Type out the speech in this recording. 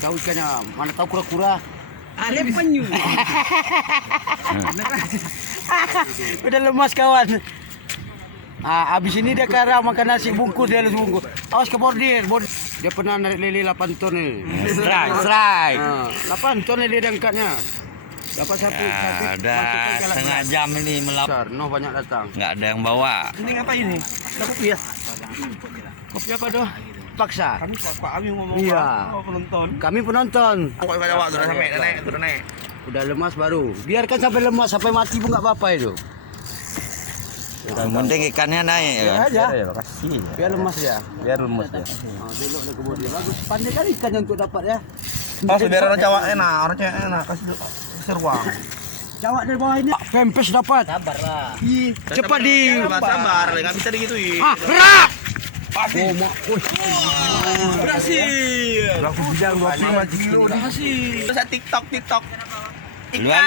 Tahu ikannya, mana tahu kura-kura. Ada penyu. Udah lemas kawan. Abis ini dia kara makan nasi bungkus dia harus bungkus. Awas ke bordir. Dia pernah narik lele 8 ton ni. Strike. 8 ton ni dia angkatnya. Dapat satu. Ada setengah jam ini Besar, Noh banyak datang. nggak ada yang bawa. Ini ngapain nih? Kopi ya? Kopi apa tuh? Paksa. Kami ngomong Iya. penonton. Kami penonton. Pokoknya pada waktu udah sampai naik. Udah lemas baru. Biarkan sampai lemas, sampai mati pun nggak apa-apa itu. Yang penting ikannya naik. Biar Ya. aja. Ya, makasih. Biar lemas ya. Biar lemes ya. Belok ke bordir. Bagus. Pandai kan ikannya untuk dapat ya. Mas biar orang Jawa enak, orang cewek enak, kasih ruang. Jawab dari bawah ini. Pempes dapat. Sabarlah. Cepat di. Sabar, enggak bisa digituin. Rak. Oh, Berhasil. Aku bilang 25 kilo. Berhasil. Terus TikTok. Luar